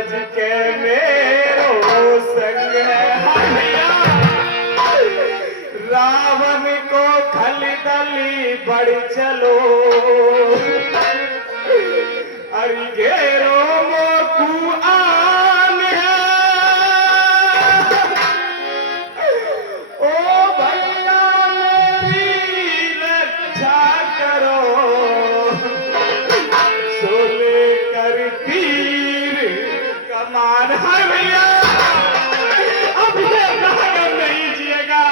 सूरज के मेरो संग रावण को खलदली बढ़ चलो अरे घेरो मोकू आन है ओ भैया मेरी रक्षा करो सोले कर तीर कमान है भैया अब ये नागन नहीं जिएगा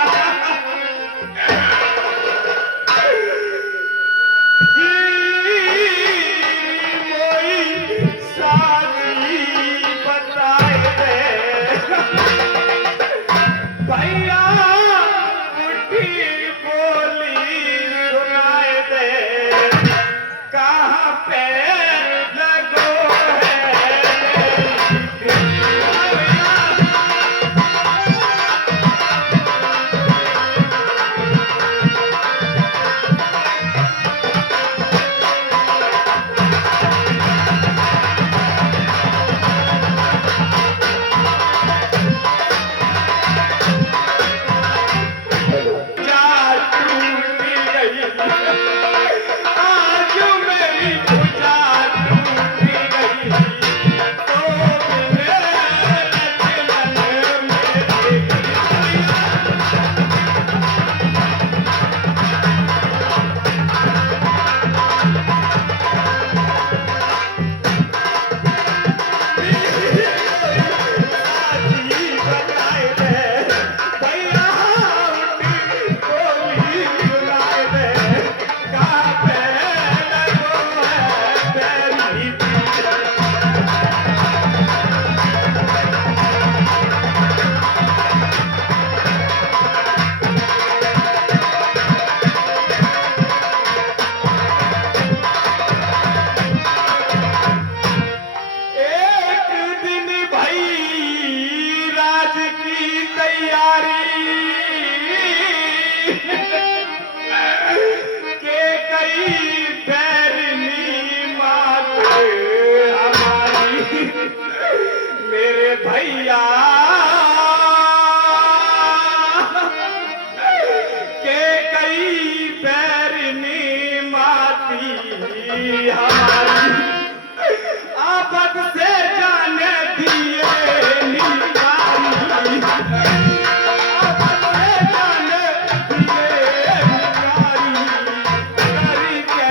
मेरे भैया के कई बैरनी माती हमारी आफत से जाने दिए निकारी आफत से जाने दिए निकारी करी के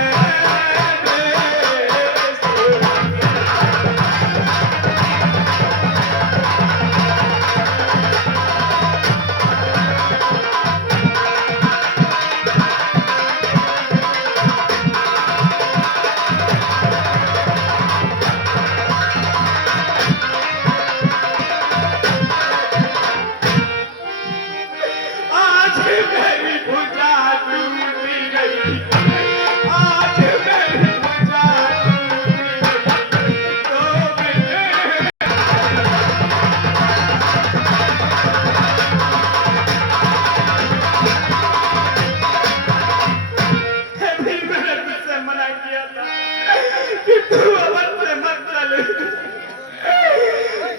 मेरी भुजा टूटी गई आज मेरी भुजा टूटी गई तो मैंने तुझसे मना किया था कि तू अवध से मत चल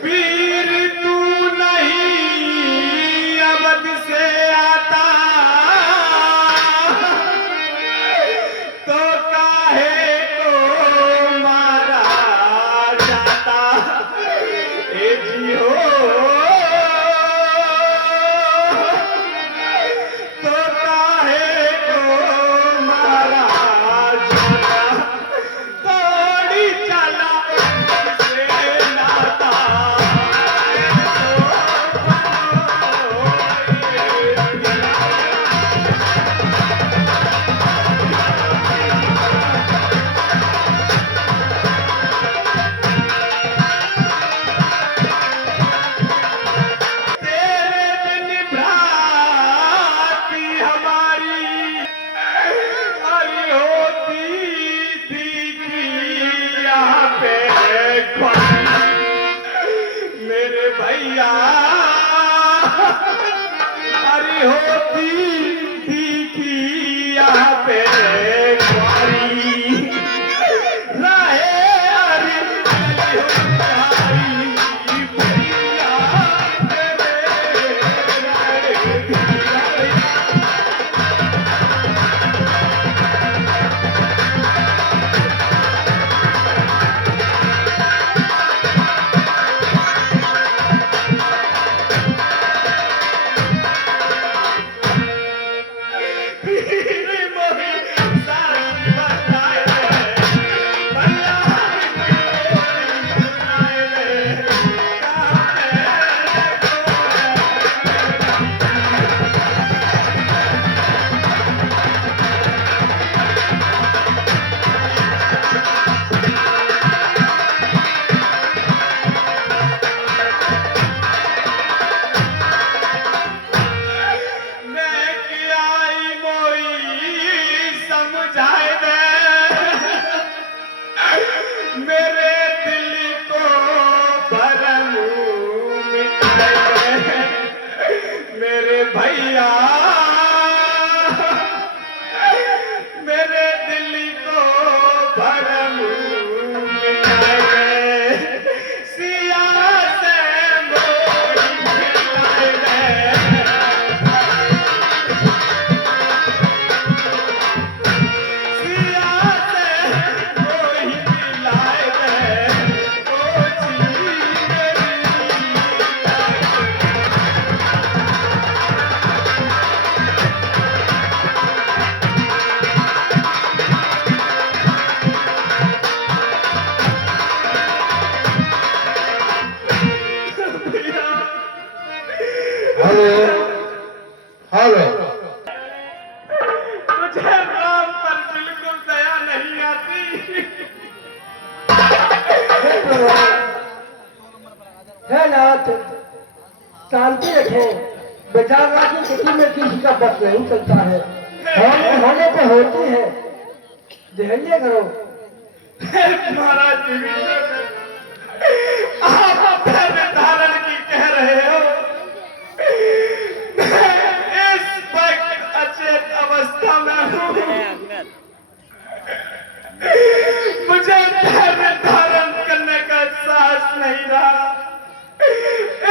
वीर तू नहीं अवध से आता तो काहे को मारा जाता ए जी हो तो काहे को मारा जाता थोड़ी चला से नाता मेरे भैया अरे होती थी कि यहाँ पे राहे अरे पीर मोही सास बताए भैया सुनाए मैं किया मोई समझाए दे मेरे दिल को भरम मिटाए दे मेरे भैया मेरे दिल को भरम मिटाए दे सिया से मोही मिटाए दे सिया से मोही मिलाए दे ओ जी मेरी भैया हेलो हेलो मुझे राम पर बिल्कुल दया नहीं आती है नाथ, शांति रखें। बेचारा की किसी में किसी का बस नहीं चलता है। हम होने पे होती है, धैर्य करो। महाराज विभीषण आप धर्म धारण की कह रहे हो मैं इस वक्त अचेत अवस्था में हूँ मुझे धर्म धारण करने का साहस नहीं रहा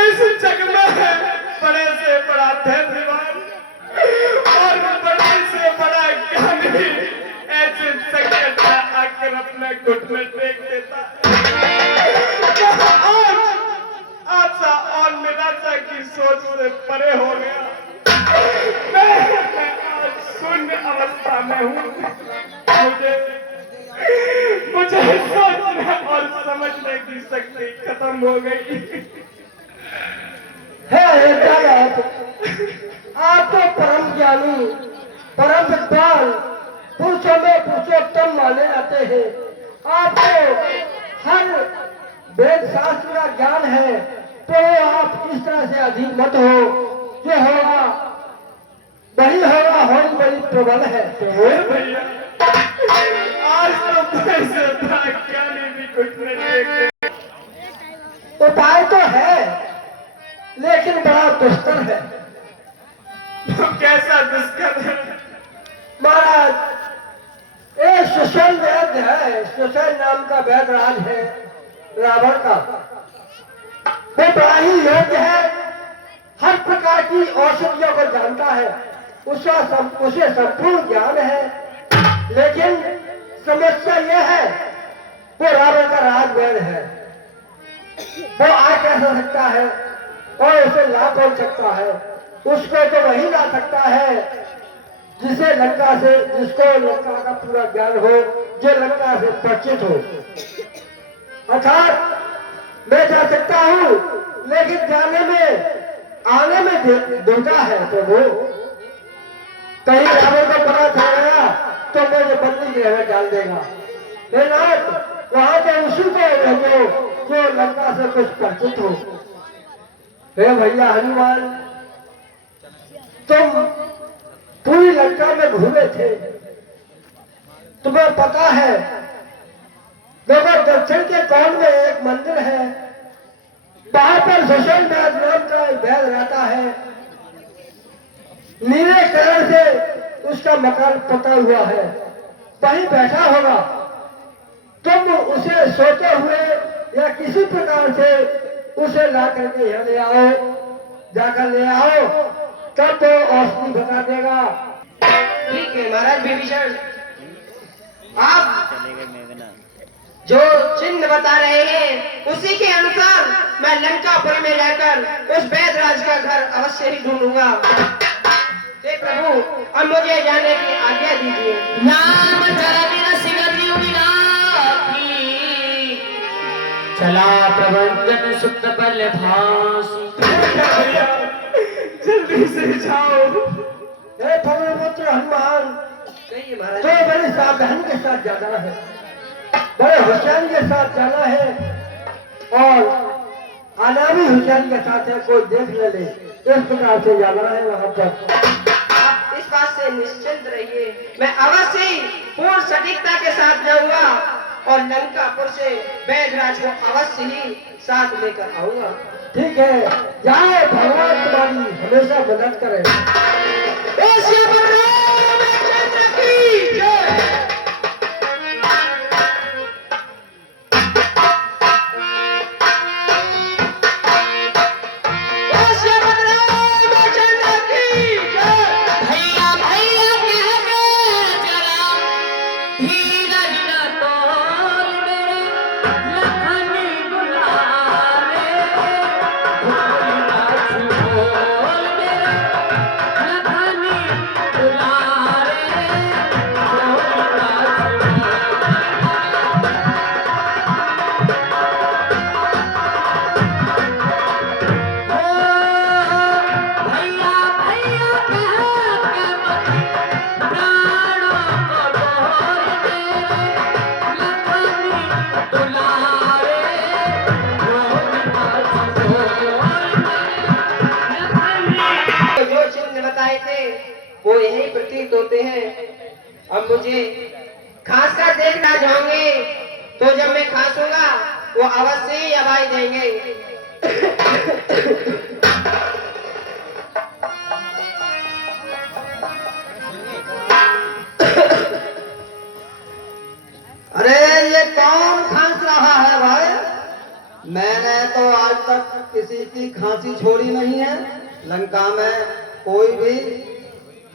इस जग में बड़े से बड़ा धैर्यवान और बड़े से बड़ा ज्ञानी ऐसे संकट में आकर अपने घुटने टेक देता आज आशा और निराशा की सोच से परे हो गया मैं आज शून्य अवस्था में हूँ मुझे सोचने और समझने की शक्ति खत्म हो गई है नाथ, आप तो परम ज्ञानी, परम विद्वान, पुरुषों में पुरुषोत्तम माने जाते हैं। आपको हर वेद शास्त्र का ज्ञान है, तो आप इस तरह से अधिक मत हो। जो होगा वही होगा, होनी बड़ी प्रबल है। तो भैया आज तो पैसे ज्ञानी भी कुछ नहीं देखते उपाय तो है, लेकिन बड़ा दुष्कर है। तो कैसा दुष्कर है महाराज, एक सुशैल वैद्य है, सुशैल नाम का वैद्य राज है रावण का। वो बड़ा ही योग्य है, हर प्रकार की औषधियों को जानता है, उसे संपूर्ण ज्ञान है। लेकिन समस्या यह है, वो रावण का राज वैद्य है। वो आ कैसे सकता है और उसे ला कौन सकता है? उसको तो वही ला सकता है जिसे लंका से, जिसको लंका का पूरा ज्ञान हो, जो लंका से परिचित हो। अर्थात मैं जा सकता हूँ, लेकिन जाने में आने में धोखा है। तो वो कहीं रावण को पता चल गया तो मुझे बंदी गृह में डाल देगा। लेकिन वहां से उसी को भेजो जो लंका से कुछ परिचित हो। हे भैया हनुमान, तुम पूरी लंका में घूमे थे, तुम्हें पता है देखो दक्षिण के कोण में एक मंदिर है, वहां पर सुशैल वैद्य नाम का एक वैद्य रहता है। नीले कलर से उसका मकान पता हुआ है, वहीं बैठा होगा। तुम उसे सोते हुए या किसी प्रकार से उसे ला करके यहाँ ले आओ, जाकर ले आओ, तब तो औषधि बता देगा। ठीक है महाराज विभीषण, आप जो चिन्ह बता रहे हैं उसी के अनुसार मैं लंकापुर में जाकर उस वैदराज का घर अवश्य ही ढूंढूंगा। हे प्रभु, अब मुझे जाने की आज्ञा दीजिए। नाम चरति रसिकति उबिलाखी, चला प्रबंधन सुप्त बल भासी। भैया जल्दी से जाओ। हे पवन पुत्र हनुमान, कहिए तो महाराज। बड़े सावधानी के साथ जाना है, बड़े होशियारी के साथ जाना है, और आना भी होशियारी के साथ है, कोई देख न ले, इस प्रकार से जाना है वहां पर। आप इस बात से निश्चिंत रहिए, मैं अवश्य ही पूर्ण सटीकता के साथ जाऊंगा और लंकापुर से बैधराज को अवश्य ही साथ लेकर आऊंगा। ठीक है, जाए, भगवान तुम्हारी हमेशा मदद करे। ऐसे रामचंद्र की जय। ऐसे रामचंद्र की जय। भैया भैया कह के चला, धीरज न तोल मेरे लखन दुलारे। भोला बोल मेरे लखन दुलारे, भैया भैया कह के प्राणों को बोल मेरे लखन दुलारे। जो चिन्ह बताए थे वो यही प्रतीत होते हैं। अब मुझे खास कर देखना चाहोगे तो जब मैं खांसूंगा वो अवश्य ही आवाज देंगे। अरे ये कौन खांस रहा है भाई? मैंने तो आज तक किसी की खांसी छोड़ी नहीं है। लंका में कोई भी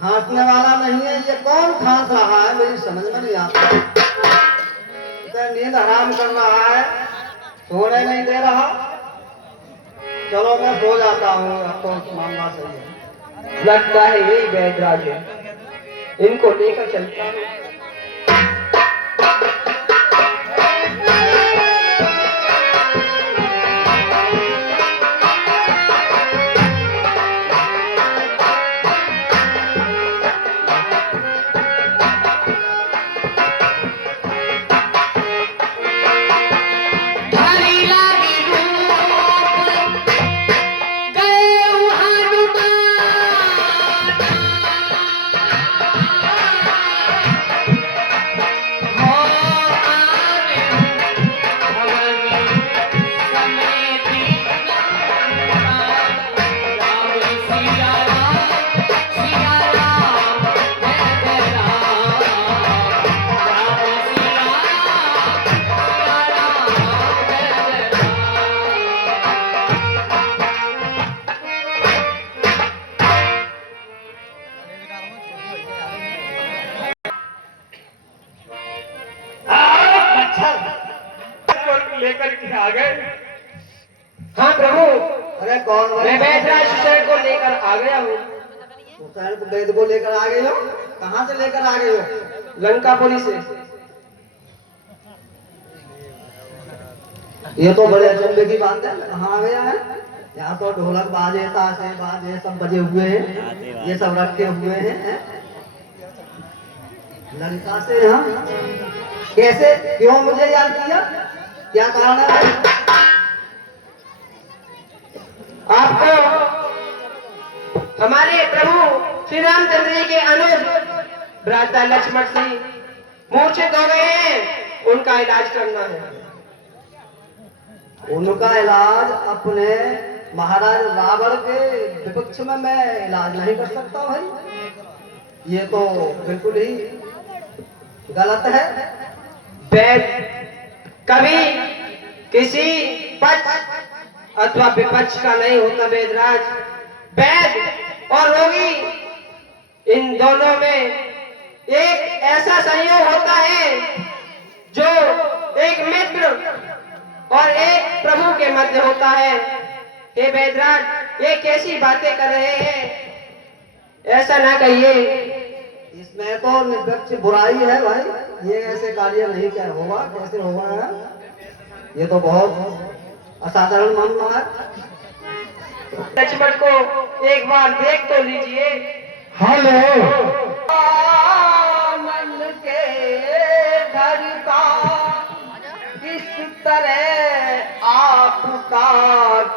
खांसने वाला नहीं है। ये कौन खांस रहा है, मेरी समझ में नहीं आता। इसे नींद हराम कर रहा है, सोने नहीं दे रहा। चलो मैं सो जाता हूँ, अब तो मामला सही है। लगता है यही बैधराज है, इनको लेकर चलता हूँ। हरी लागी रूप गए हनुमान, हो आने भवन समेती राम सिया राम, सिया राम जय जय राम, राम सिया राम, सिया राम जय जय राम। को लेकर के आ गए। हाँ प्रभु, अरे कौन मैं बैधराज सुशरण को लेकर आ गया हूँ। वेद को लेकर आ गए हो? कहाँ से लेकर आ गए हो? लंकापुरी से। ये तो बड़े अचंभे की बात है। कहाँ आ गया है? यहाँ तो ढोलक बाजे, ताशे बाजे सब बजे हुए हैं, ये सब रखे हुए हैं। लंका से यहाँ कैसे, क्यों मुझे याद किया? क्या कारण है? आपको हमारे प्रभु श्री रामचंद्र जी के अनुज भ्राता लक्ष्मण सिंह मूर्छित हो गए हैं, उनका इलाज करना है। उनका इलाज अपने महाराज रावण के विपक्ष में मैं इलाज नहीं कर सकता भाई। ये तो बिल्कुल ही गलत है। वैद कभी किसी पक्ष अथवा विपक्ष का नहीं होता वेदराज। वैद और रोगी इन दोनों में एक ऐसा संयोग होता है जो एक मित्र और एक प्रभु के मध्य होता है। हे वेदराज, ये कैसी बातें कर रहे हैं? ऐसा ना कहिए। इसमें तो निष्पक्ष बुराई है भाई, ये ऐसे कार्य नहीं क्या होगा, कैसे होगा यार? ये तो बहुत असाधारण मामला है। लक्ष्मण को एक बार देख तो लीजिए। हेलो, मन के घर का किस तरह आपका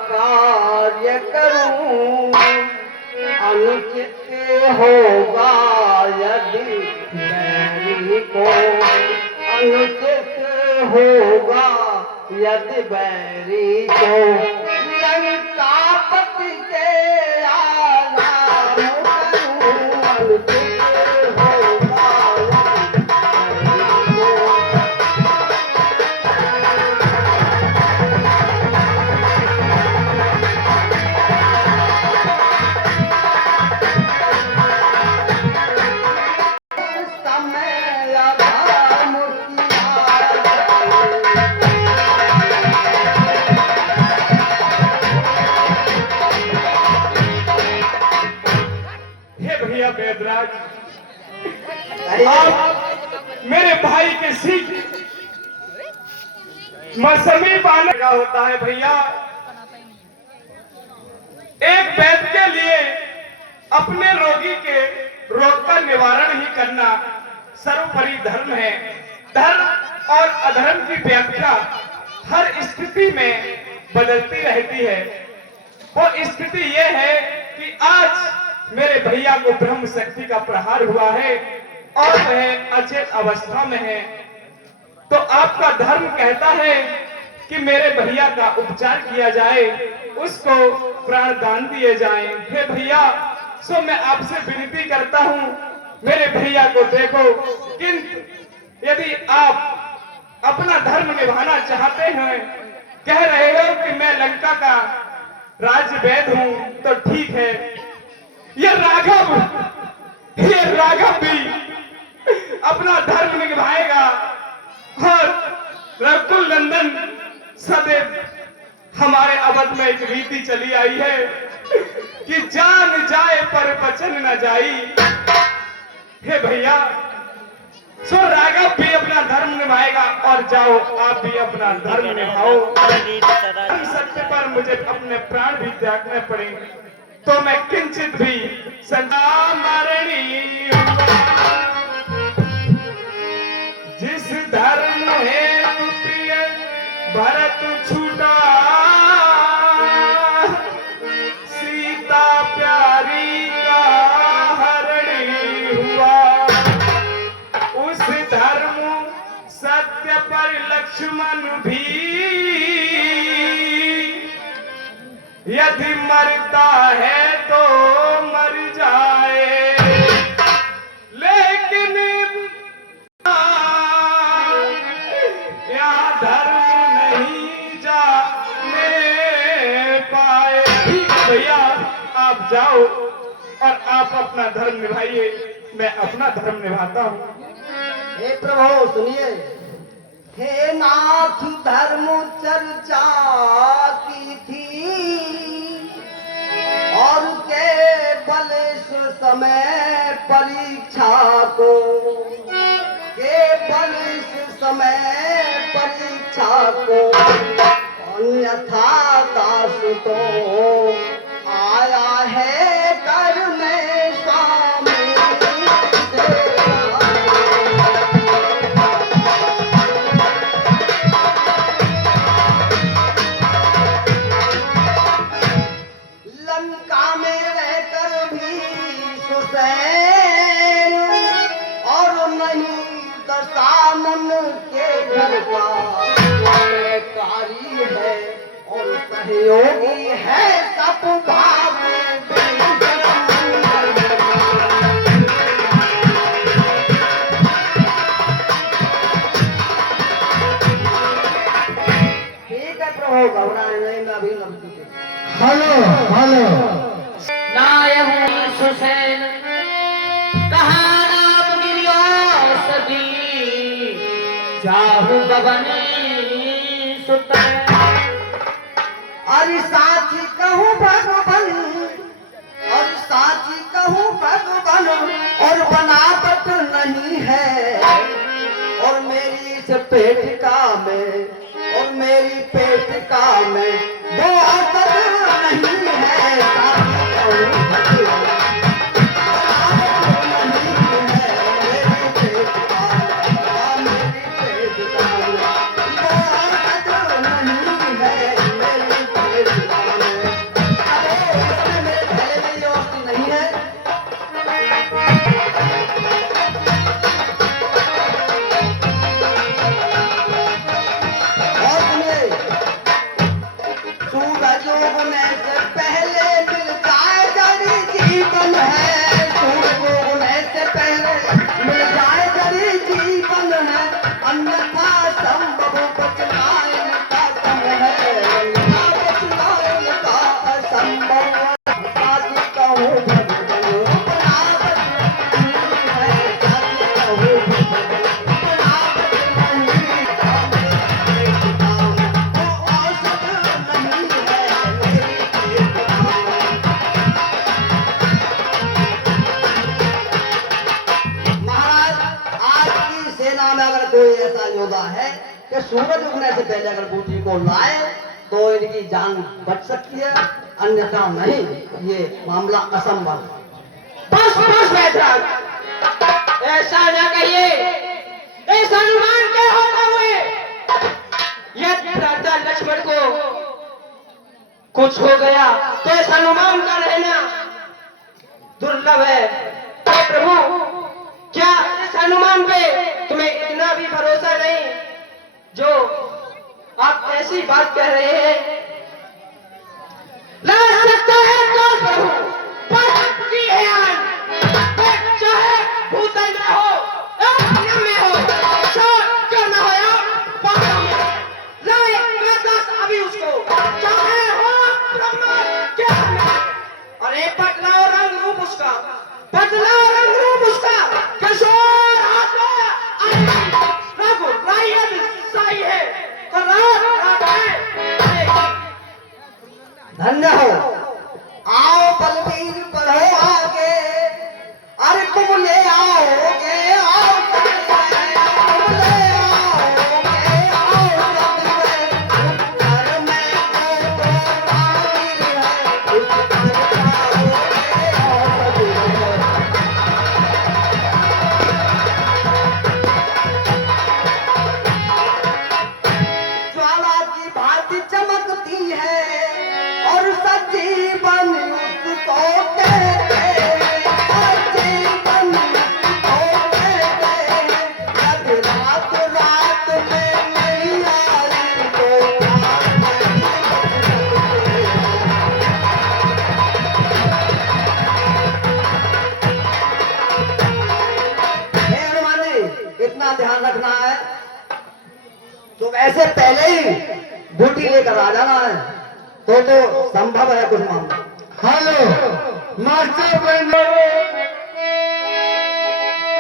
कार्य करूं, अनुचित होगा यदि बैरी को, अनुचित होगा यदि बैरी को लंकापति के आराम करूं, अनुचित होगा यदि बैरी को। समय अभाव किया हे भैया वेदराज, आप मेरे भाई के सीख समीप आने का होता है भैया। एक वैद्य के लिए अपने रोगी के रोग का निवारण ही करना सर्वोपरि धर्म है। धर्म और अधर्म की व्याख्या हर स्थिति में बदलती रहती है। वो स्थिति ये है कि आज मेरे भैया को ब्रह्म शक्ति का प्रहार हुआ है और वह अचेत अवस्था में है, तो आपका धर्म कहता है कि मेरे भैया का उपचार किया जाए, उसको प्राण दान दिए जाएं। हे भैया, सो मैं आपसे विनती करता हूं, मेरे भैया को देखो। किंतु यदि आप अपना धर्म निभाना चाहते हैं, कह रहे हो कि मैं लंका का राजवैद हूं, तो ठीक है। ये राघव भी अपना धर्म निभाएगा और रघुकुल नंदन सदैव हमारे अवध में एक रीति चली आई है कि जान जाए पर बचन न जाई। हे भैया, सो राघव भी अपना धर्म निभाएगा और जाओ आप भी अपना धर्म निभाओ। सत्य पर मुझे अपने प्राण भी त्यागने पड़ेंगे, तो मैं किंचित भी संता मरणी जिस धर्म हेतु प्रिय भरत छूटा, सीता प्यारी का हरणी हुआ। उस धर्म सत्य पर लक्ष्मण भी यदि मरता है तो मर जाए, लेकिन यहाँ धर्म नहीं जाने पाए। ठीक है भैया, आप जाओ और आप अपना धर्म निभाइए, मैं अपना धर्म निभाता हूँ। हे प्रभु सुनिए। हे नाथ, धर्म चर्चा की थी और केवल इस समय परीक्षा को, केवल इस समय परीक्षा को, अन्यथा दास तो आया है कर में स्वामी लंका में रहकर भी सुसैन और नहीं दशामुन के घर का सहकारी है और सहयोगी है सब भाग ठीक है प्रभु, घबराए नहीं, मैं अभी नमस्ते। हेलो हेलो, नायहु सुसैन कहा राम गिरियो सदी, जाहु बवनी सुतैन। अरे साथी कहूँ भगवान, और साथी कहूँ हूँ भगवान और बनावट नहीं है, और मेरी इस पेटिका में, और मेरी पेटिका में वो असर नहीं है। अन्यथा संभव बचनायन का कम है, अन्यथा बचनायन का असंभव। साथी कहूँ भगवान बनावट नहीं है, साथी कहूँ भगवान बनावट नहीं है। वो औसत नहीं है मेरी पेटिका। महाराज, आज की सेना में अगर कोई ऐसा योद्धा है कि सूरज उगने से पहले अगर बूटी को लाए तो इनकी जान बच सकती है, अन्यथा नहीं, ये मामला असंभव है। बस बस बैठक, ऐसा ना कहिए। इस हनुमान के होते हुए यदि राजा लक्ष्मण को कुछ हो गया तो इस हनुमान का रहना दुर्लभ है। तो प्रभु, क्या इस हनुमान पे तुम्हें इतना भी भरोसा नहीं जो आप ऐसी बात कह रहे हैं? लड़ सकता है तो प्रभु, पर की ध्यान, चाहे भूतल में हो या में हो, शोर क्यों ना हो या पागल में, लाए मैं दस अभी उसको, चाहे हो ब्रह्मा क्या में। अरे बदलाओ रंग रूप उसका, बदलाओ रंग रूप उसका, किशोर आता रघु रायन साई है, तो रात है। धन्य हो, आओ बलवीर बढ़ो आगे, अरे तुम ले आओगे, आओ तुम ले आओगे, आओ घर में तो आमिर है, उस घर जाओगे, आओ ज्वाला की भांति चमकती है और सजीवन उसको कहते हैं, सजीवन उसको कहते हैं। जब रात रात में नहीं आई तो रात नहीं बच सकते। हे हनुमानी, इतना ध्यान रखना है, तो वैसे पहले ही बूटी लेकर आ जाना है, तो संभव है कुछ मामला। हेलो मास्टर बहनों,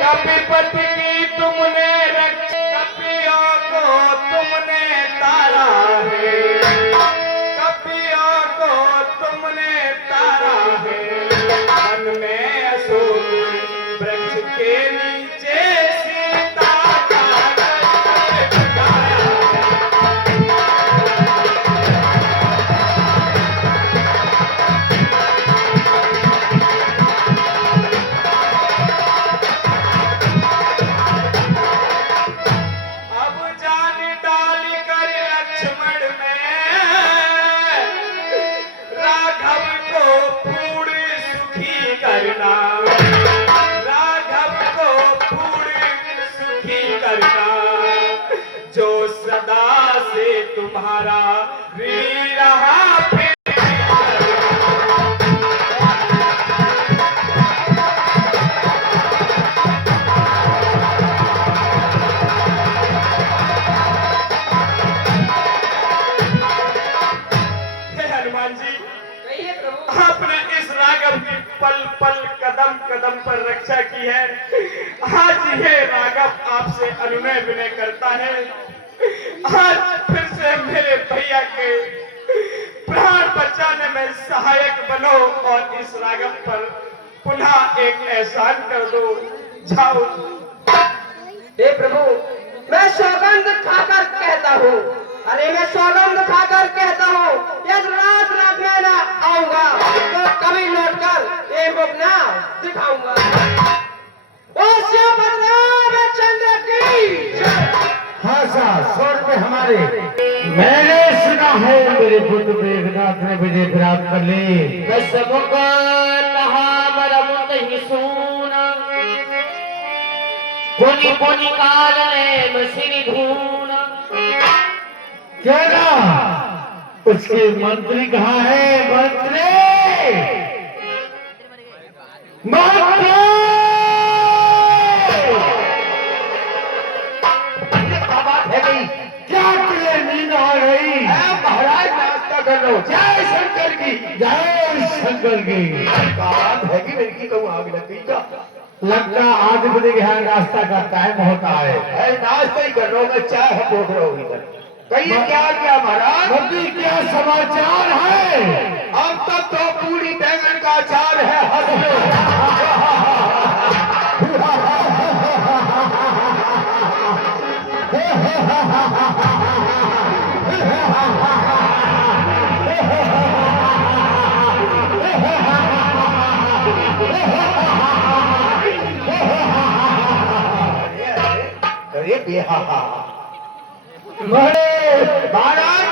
कपिपति की तुमने रक्षा, कपियों को तुमने तारा है, कपियों को तुमने तारा है। मन में अशोक वृक्ष के नीचे सीता का दर्शन गाया है। अब जान डाल कर लक्ष्मण में राघव को पूर्ण सुखी करना, राघव को पूर्ण सुखी करना, जो सदा से तुम्हारा ऋणी रहा फिर हनुमान जी, कहिए प्रभु। आपने इस राघव की पल पल कदम कदम पर रक्षा की है। आज ये राघव आपसे अनुनय विनय करता है, आज फिर से मेरे भैया के प्राण बचाने में सहायक बनो और इस राघव पर पुनः एक एहसान कर दो, जाओ। हे प्रभु, मैं सौगंध खाकर कहता हूँ, अरे मैं सौगंध खाकर कहता हूँ, यदि रात रात में ना आऊंगा तो कभी लौटकर ये मुख ना दिखाऊंगा। ओ शिवभद्र चंद्र की जय। हाँ साहब, 100 रुपए हमारे। मैंने सुना है मेरे पुत्र मेघनाथ ने मुझे विराट कर ली। बस मुकर कहा मरम नहीं सोना, पुनि पुनि काल ने मसीनी धूना। क्या ना उसके मंत्री कहाँ है? मंत्री, मंत्री! क्या बात है गई? क्या तुझे नींद आ गई? महाराज नाश्ता कर लो। जय शंकर की, जय शंकर की। क्या बात है कि मेरी की तो आग लग गई क्या? लगता आज बजे यहाँ नाश्ता का टाइम होता है। नाश्ता ही कर लो, मैं चाय पूछ रहा हूँ इधर। कहिए क्या क्या महाराज? मंत्री क्या समाचार है? अब तक तो पूरी बैंगन का अचार है। हंस अरे बेहा महाराज,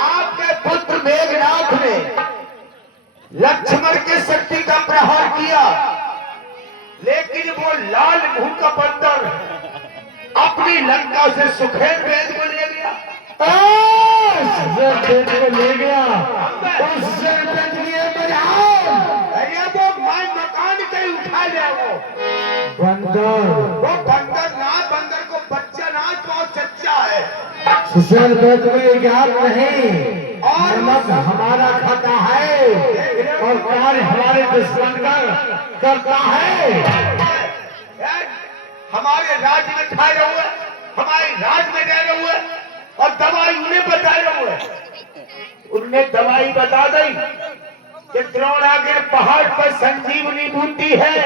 आपके पुत्र मेघनाथ ने लक्ष्मण के शक्ति का प्रहार किया, लेकिन वो लाल मुंह का बंदर अपनी लंका से सुखेन वेद को ले गया। ले गया उससे अरे वो मैं मकान के उठा लिया। वो बंदर ना, बंदर को बच्चा ना, बहुत चच्चा है। सुशल तुम्हें ज्ञात नहीं, और हमारा खाता है और कार्य हमारे दुश्मन का करता है। हमारे राज्य में खाए हुए, हमारे राज्य में रह रहे हुए, और दवाई उन्हें बताए हुए। उनने दवाई बता दी कि द्रोणागिर पहाड़ पर संजीवनी बूटी है,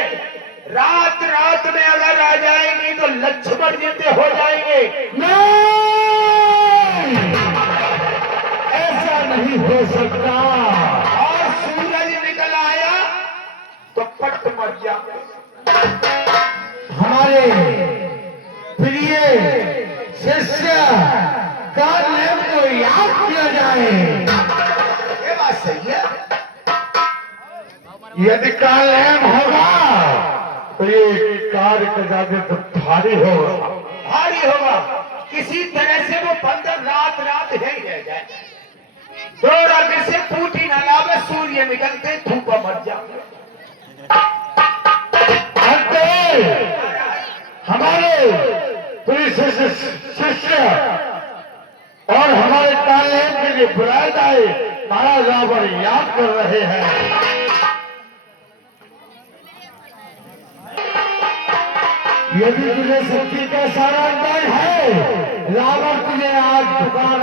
रात रात में अगर आ जाएगी तो लक्ष्मण जिंदे हो जाएंगे। नहीं, ऐसा नहीं हो सकता। और सूरज निकल आया तो पट मर जा। हमारे प्रिय शिष्य कालेब को याद किया जाए। ये बात सही है। यदि कालेब होगा तो ये कार्य का ज्यादा तो भारी होगा, भारी होगा। किसी तरह से वो बंदर रात रात है ही रह जाए, थोड़ा से फूटी न लावे, सूर्य निकलते धूपा मर जाए। हमारे प्रिय शिष्य और हमारे तालेब के लिए बुलाए आए महाराज रावण याद कर रहे हैं। यदि तुझे शक्ति का सारा अंदाज है, रावण तुझे आज पुकार